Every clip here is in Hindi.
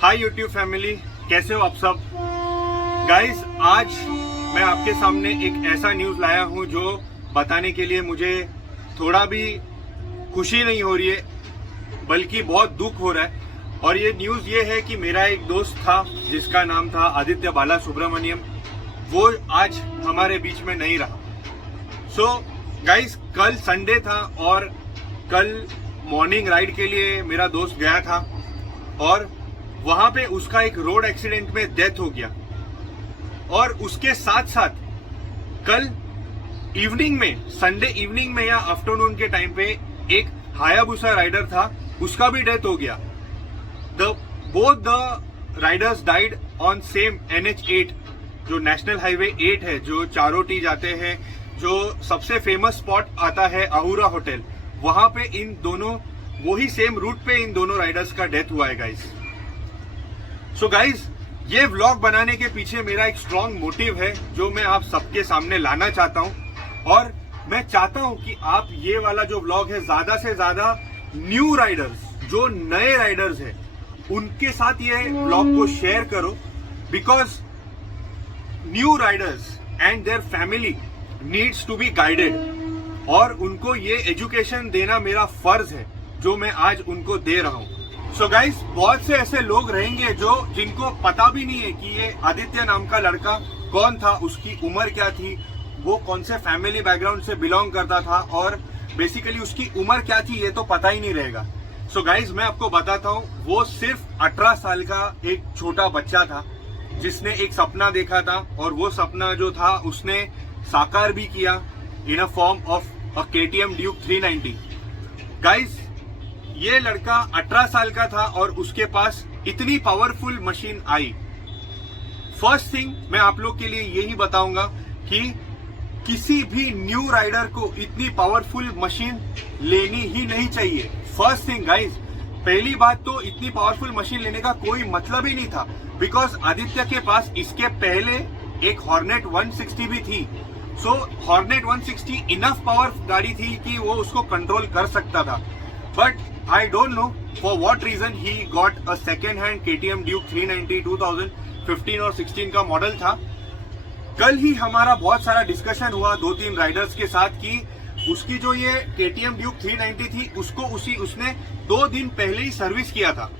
हाय यूट्यूब फैमिली, कैसे हो आप सब। गाइस, आज मैं आपके सामने एक ऐसा न्यूज़ लाया हूं जो बताने के लिए मुझे थोड़ा भी खुशी नहीं हो रही है, बल्कि बहुत दुख हो रहा है। और ये न्यूज़ ये है कि मेरा एक दोस्त था जिसका नाम था आदित्य बाला सुब्रमण्यम, वो आज हमारे बीच में नहीं रहा। सो गाइस, कल संडे था और कल मॉर्निंग राइड के लिए मेरा दोस्त गया था और वहां पे उसका एक रोड एक्सीडेंट में डेथ हो गया। और उसके साथ साथ कल इवनिंग में, संडे इवनिंग में या आफ्टरनून के टाइम पे एक हायाबुसा राइडर था, उसका भी डेथ हो गया। Both the Riders died on same NH8, जो नेशनल हाईवे 8 है, जो चारोटी जाते हैं, जो सबसे फेमस स्पॉट आता है अहूरा होटल, वहां पे इन दोनों, वही सेम रूट पे इन दोनों राइडर्स का डेथ हुआ है गाइस। सो गाइस, ये व्लॉग बनाने के पीछे मेरा एक स्ट्रॉन्ग मोटिव है जो मैं आप सबके सामने लाना चाहता हूं। और मैं चाहता हूं कि आप ये वाला जो व्लॉग है ज्यादा से ज्यादा न्यू राइडर्स, जो नए राइडर्स हैं, उनके साथ ये व्लॉग को शेयर करो, because new riders and their family needs to be guided. और उनको ये एजुकेशन देना मेरा फर्ज है जो मैं आज उनको दे रहा हूं। सो गाइस, बहुत से ऐसे लोग रहेंगे जिनको पता भी नहीं है कि ये आदित्य नाम का लड़का कौन था, उसकी उम्र क्या थी, वो कौन से फैमिली बैकग्राउंड से बिलोंग करता था और बेसिकली उसकी उम्र क्या थी, ये तो पता ही नहीं रहेगा। सो गाइस, मैं आपको बताता हूँ, वो सिर्फ 18 साल का एक छोटा बच्चा था जिसने एक सपना देखा था और वो सपना जो था उसने साकार भी किया in a form of a KTM Duke 390। Guys, ये लड़का 18 साल का था और उसके पास इतनी पावरफुल मशीन आई। फर्स्ट थिंग मैं आप लोग के लिए यही बताऊंगा कि किसी भी न्यू राइडर को इतनी पावरफुल मशीन लेनी ही नहीं चाहिए। फर्स्ट थिंग गाइस, पहली बात तो इतनी पावरफुल मशीन लेने का कोई मतलब ही नहीं था, बिकॉज आदित्य के पास इसके पहले एक हॉर्नेट 160 भी थी। सो हॉर्नेट 160 इनफ पावर गाड़ी थी कि वो उसको कंट्रोल कर सकता था। But I don't know for what reason he got a second hand KTM Duke 390 2015 और 16 का मॉडल था। कल ही हमारा बहुत सारा डिस्कशन हुआ 2-3 राइडर्स के साथ कि उसकी जो ये KTM Duke 390 थी उसको उसने 2 दिन पहले ही सर्विस किया था।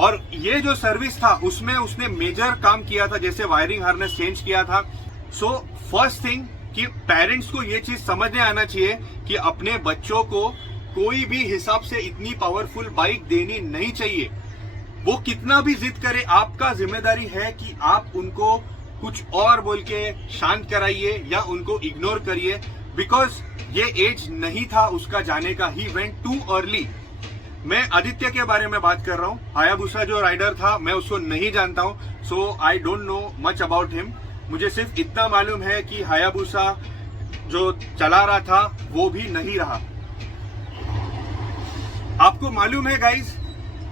और ये जो सर्विस था उसमें उसने मेजर काम किया था, जैसे वायरिंग हार्नेस चेंज किया था। सो फर्स्ट थिंग कि पेरेंट्स को ये चीज समझने आना चाहिए कि अपने बच्चों को कोई भी हिसाब से इतनी पावरफुल बाइक देनी नहीं चाहिए। वो कितना भी जिद करे, आपका जिम्मेदारी है कि आप उनको कुछ और बोल के शांत कराइए या उनको इग्नोर करिए, बिकॉज ये एज नहीं था उसका जाने का। He went too early. मैं आदित्य के बारे में बात कर रहा हूँ। हायाबुसा जो राइडर था, मैं उसको नहीं जानता हूँ, so I don't know much about him. मुझे सिर्फ इतना मालूम है कि हायाबुसा जो चला रहा था वो भी नहीं रहा। आपको मालूम है गाइस,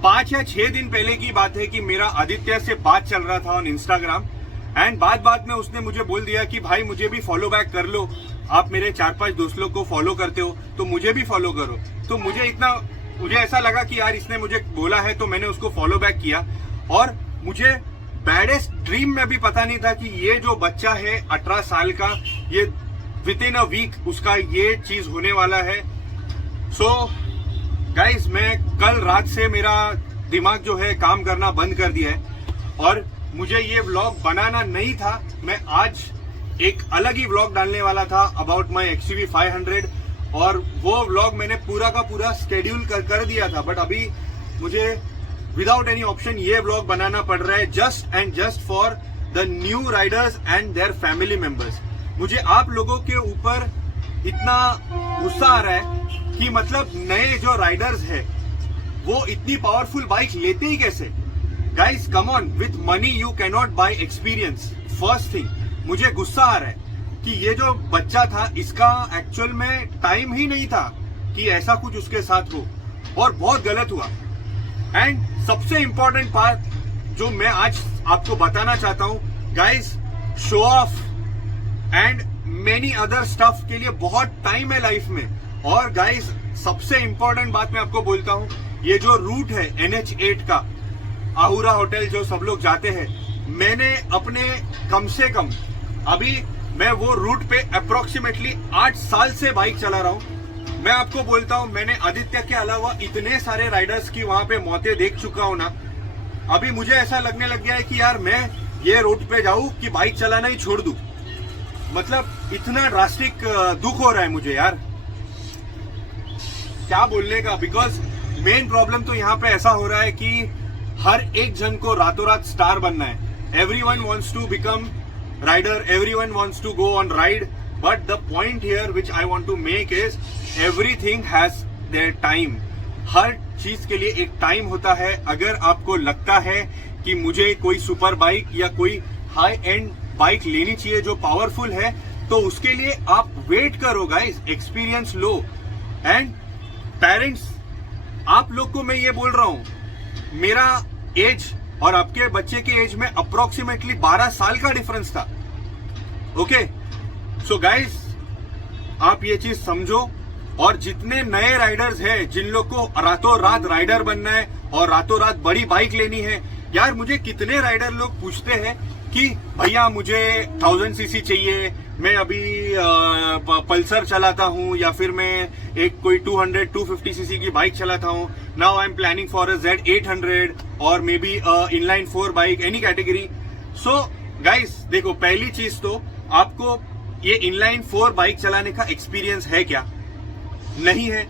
5 या 6 दिन पहले की बात है कि मेरा आदित्य से बात चल रहा था ऑन इंस्टाग्राम, एंड बात में उसने मुझे बोल दिया कि भाई मुझे भी फॉलो बैक कर लो, आप मेरे 4-5 दोस्त लोग को फॉलो करते हो तो मुझे भी फॉलो करो। तो मुझे ऐसा लगा कि यार इसने मुझे बोला है, तो मैंने उसको फॉलो बैक किया। और मुझे बैडेस्ट ड्रीम में भी पता नहीं था कि ये जो बच्चा है 18 साल का, ये विद इन अ वीक उसका ये चीज होने वाला है। सो गाइस, मैं कल रात से मेरा दिमाग जो है काम करना बंद कर दिया है और मुझे ये व्लॉग बनाना नहीं था। मैं आज एक अलग ही व्लॉग डालने वाला था अबाउट माय XUV 500, और वो व्लॉग मैंने पूरा का पूरा स्केड्यूल कर दिया था। बट अभी मुझे विदाउट एनी ऑप्शन ये व्लॉग बनाना पड़ रहा है, just and just for the new riders and their family members. मुझे आप लोगों के ऊपर इतना गुस्सा आ रहा है कि मतलब नए जो राइडर्स है वो इतनी पावरफुल बाइक लेते ही कैसे। Guys come on, with money you can not bye experience. First thing, मुझे गुस्सा आ रहा है कि ये जो बच्चा था इसका एक्चुअल में टाइम ही नहीं था कि ऐसा कुछ उसके साथ हो, और बहुत गलत हुआ। एंड सबसे इंपॉर्टेंट पार्ट जो मैं आज आपको बताना चाहता हूं guys, show off and many other stuff के लिए बहुत टाइम है लाइफ में। और गाइस, सबसे इंपॉर्टेंट बात मैं आपको बोलता हूं, ये जो रूट है NH8 का, आहूरा होटल जो सब लोग जाते हैं, मैंने अपने कम से कम अभी मैं वो रूट पे अप्रोक्सीमेटली 8 साल से बाइक चला रहा हूं। मैं आपको बोलता हूं, मैंने आदित्य के अलावा इतने सारे राइडर्स की वहां पे मौतें देख चुका हूं ना, अभी मुझे ऐसा लगने लग गया है कि यार मैं ये रोड पे जाऊं कि बाइक चलाना ही छोड़ दूं। मतलब इतना ड्रास्टिक दुख हो रहा है मुझे यार, क्या बोलने का। बिकॉज मेन प्रॉब्लम तो यहाँ पे ऐसा हो रहा है कि हर एक जन को रातों रात स्टार बनना है। Everyone wants to become rider, everyone wants to go on ride, but the point here which I want to make is everything has their time. हर चीज के लिए एक टाइम होता है। अगर आपको लगता है कि मुझे कोई सुपर बाइक या कोई हाई एंड बाइक लेनी चाहिए जो पावरफुल है, तो उसके लिए आप वेट करो guys, experience low. And parents, आप लोग को मैं ये बोल रहा हूं, मेरा एज और आपके बच्चे के एज में अप्रोक्सीमेटली 12 साल का डिफरेंस था। ओके, सो गाइस आप ये चीज समझो। और जितने नए राइडर्स हैं, जिन लोग को रातों रात राइडर बनना है और रातों रात बड़ी बाइक लेनी है, यार मुझे कितने राइडर लोग पूछते हैं कि भैया मुझे 1000 सीसी चाहिए, मैं अभी पल्सर चलाता हूं या फिर मैं एक कोई 200-250 सीसी की बाइक चलाता हूं। Now I am planning for a Z800 और may be inline 4 bike, any category. So guys देखो, पहली चीज तो आपको ये इनलाइन 4 बाइक चलाने का एक्सपीरियंस है क्या? नहीं है।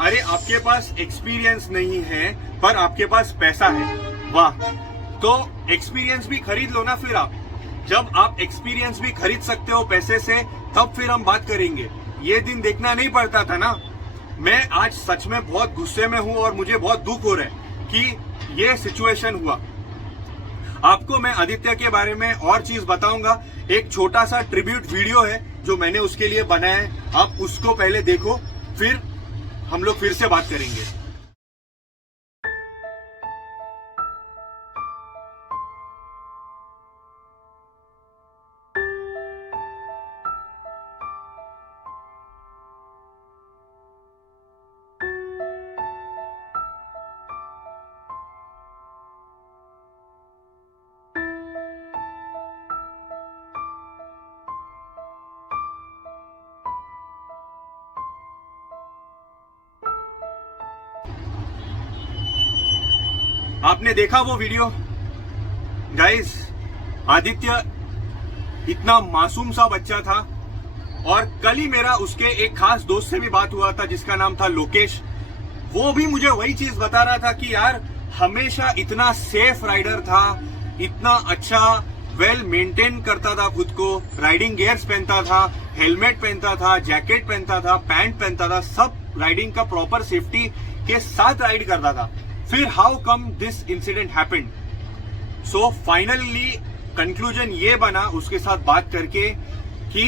अरे आपके पास एक्सपीरियंस नहीं है पर आपके पास पैसा है, वाह, तो एक्सपीरियंस भी खरीद लो ना। फिर आप जब आप एक्सपीरियंस भी खरीद सकते हो पैसे से, तब फिर हम बात करेंगे। ये दिन देखना नहीं पड़ता था ना। मैं आज सच में बहुत गुस्से में हूं और मुझे बहुत दुख हो रहा है कि ये सिचुएशन हुआ। आपको मैं आदित्य के बारे में और चीज बताऊंगा। एक छोटा सा ट्रिब्यूट वीडियो है जो मैंने उसके लिए बनाया है, आप उसको पहले देखो, फिर हम लोग फिर से बात करेंगे। आपने देखा वो वीडियो गाइस? आदित्य इतना मासूम सा बच्चा था और कल ही मेरा उसके एक खास दोस्त से भी बात हुआ था जिसका नाम था लोकेश। वो भी मुझे वही चीज बता रहा था कि यार हमेशा इतना सेफ राइडर था, इतना अच्छा वेल मेंटेन करता था खुद को, राइडिंग गियर्स पहनता था, हेलमेट पहनता था, जैकेट पहनता था, पैंट पहनता था, सब राइडिंग का प्रॉपर सेफ्टी के साथ राइड करता था। फिर how come this incident happened? So finally conclusion ये बना उसके साथ बात करके कि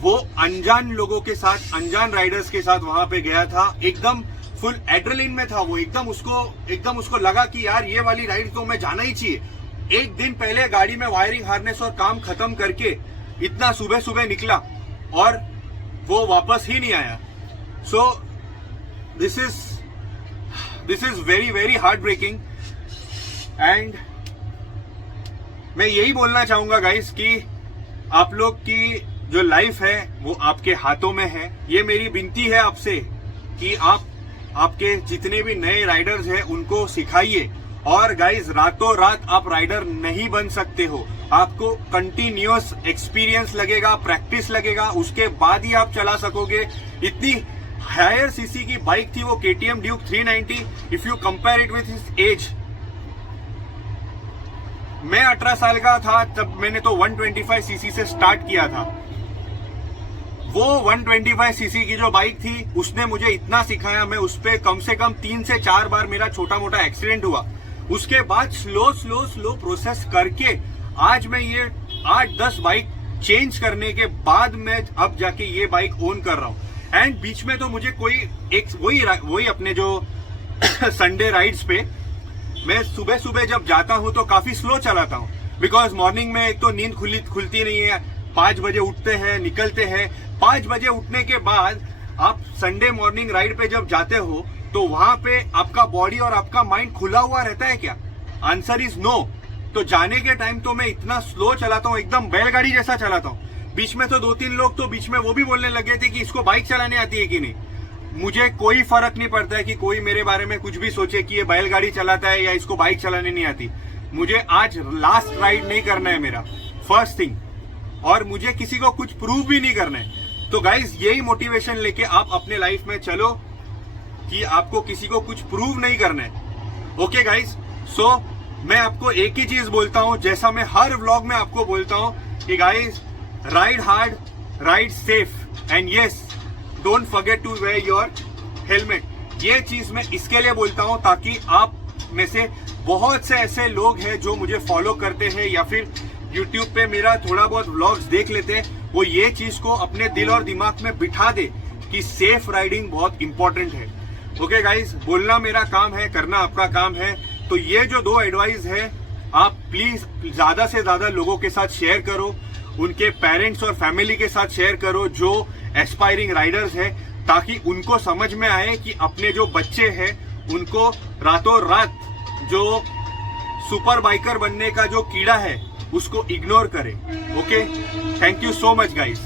वो अनजान लोगों के साथ, अनजान राइडर्स के साथ वहां पे गया था, एकदम फुल एड्रेलिन में था वो, एकदम उसको लगा कि यार ये वाली राइड तो मैं जाना ही चाहिए। एक दिन पहले गाड़ी में वायरिंग हार्नेस और काम खत्म करके इतना सुबह सुबह निकला और वो वापस ही नहीं आया। So this is very very heartbreaking. And मैं यही बोलना चाहूंगा गाइस कि आप लोग की जो लाइफ है वो आपके हाथों में है। ये मेरी विनती है आपसे कि आप आपके जितने भी नए राइडर्स हैं उनको सिखाइए। और गाइस रातों रात आप राइडर नहीं बन सकते हो, आपको कंटिन्यूअस एक्सपीरियंस लगेगा, प्रैक्टिस लगेगा, उसके बाद ही आप चला सकोगे। इतनी हायर सीसी की बाइक थी वो KTM Duke 390। If you compare it with his age, मैं 18 साल का था तब मैंने तो 125 सीसी से स्टार्ट किया था। वो 125 सीसी की जो बाइक थी उसने मुझे इतना सिखाया, मैं उस पर कम से कम 3 से 4 बार मेरा छोटा मोटा एक्सीडेंट हुआ। उसके बाद स्लो प्रोसेस करके आज मैं ये 8-10 बाइक चेंज करने के बाद मैं अब जाके ये बाइक ओन कर रहा हूँ। एंड बीच में तो मुझे कोई एक वही अपने जो संडे राइड्स पे मैं सुबह सुबह जब जाता हूँ तो काफी स्लो चलाता हूँ, बिकॉज मॉर्निंग में एक तो नींद खुलती नहीं है। 5 बजे उठते हैं, निकलते हैं। 5 बजे उठने के बाद आप संडे मॉर्निंग राइड पे जब जाते हो तो वहां पे आपका बॉडी और आपका माइंड खुला हुआ रहता है क्या? Answer is no. तो जाने के टाइम तो मैं इतना स्लो चलाता हूँ, एकदम बैलगाड़ी जैसा चलाता हूँ। बीच में तो 2-3 लोग तो बीच में वो भी बोलने लगे थे कि इसको बाइक चलाने आती है कि नहीं। मुझे कोई फर्क नहीं पड़ता है कि कोई मेरे बारे में कुछ भी सोचे कि ये बैलगाड़ी चलाता है या इसको बाइक चलाने नहीं आती। मुझे आज लास्ट राइड नहीं करना है मेरा, फर्स्ट थिंग, और मुझे किसी को कुछ प्रूव भी नहीं करना है। तो गाइज यही मोटिवेशन लेके आप अपने लाइफ में चलो कि आपको किसी को कुछ प्रूव नहीं करना है। ओके गाइज, सो मैं आपको एक ही चीज बोलता हूं, जैसा मैं हर व्लॉग में आपको बोलता हूं कि guys ride hard, ride safe, and yes don't forget to wear your helmet. ये चीज मैं इसके लिए बोलता हूं ताकि आप में से बहुत से ऐसे लोग हैं जो मुझे फॉलो करते हैं या फिर यूट्यूब पे मेरा थोड़ा बहुत व्लॉग्स देख लेते हैं, वो ये चीज को अपने दिल और दिमाग में बिठा दे कि सेफ राइडिंग बहुत इंपॉर्टेंट है। ओके गाइज, बोलना मेरा काम है, करना आपका काम है। तो ये जो 2 एडवाइस है, आप प्लीज ज्यादा से ज्यादा लोगों के साथ शेयर करो, उनके पेरेंट्स और फैमिली के साथ शेयर करो जो एस्पायरिंग राइडर्स है, ताकि उनको समझ में आए कि अपने जो बच्चे हैं उनको रातों रात जो सुपर बाइकर बनने का जो कीड़ा है उसको इग्नोर करें। Okay, thank you so much guys.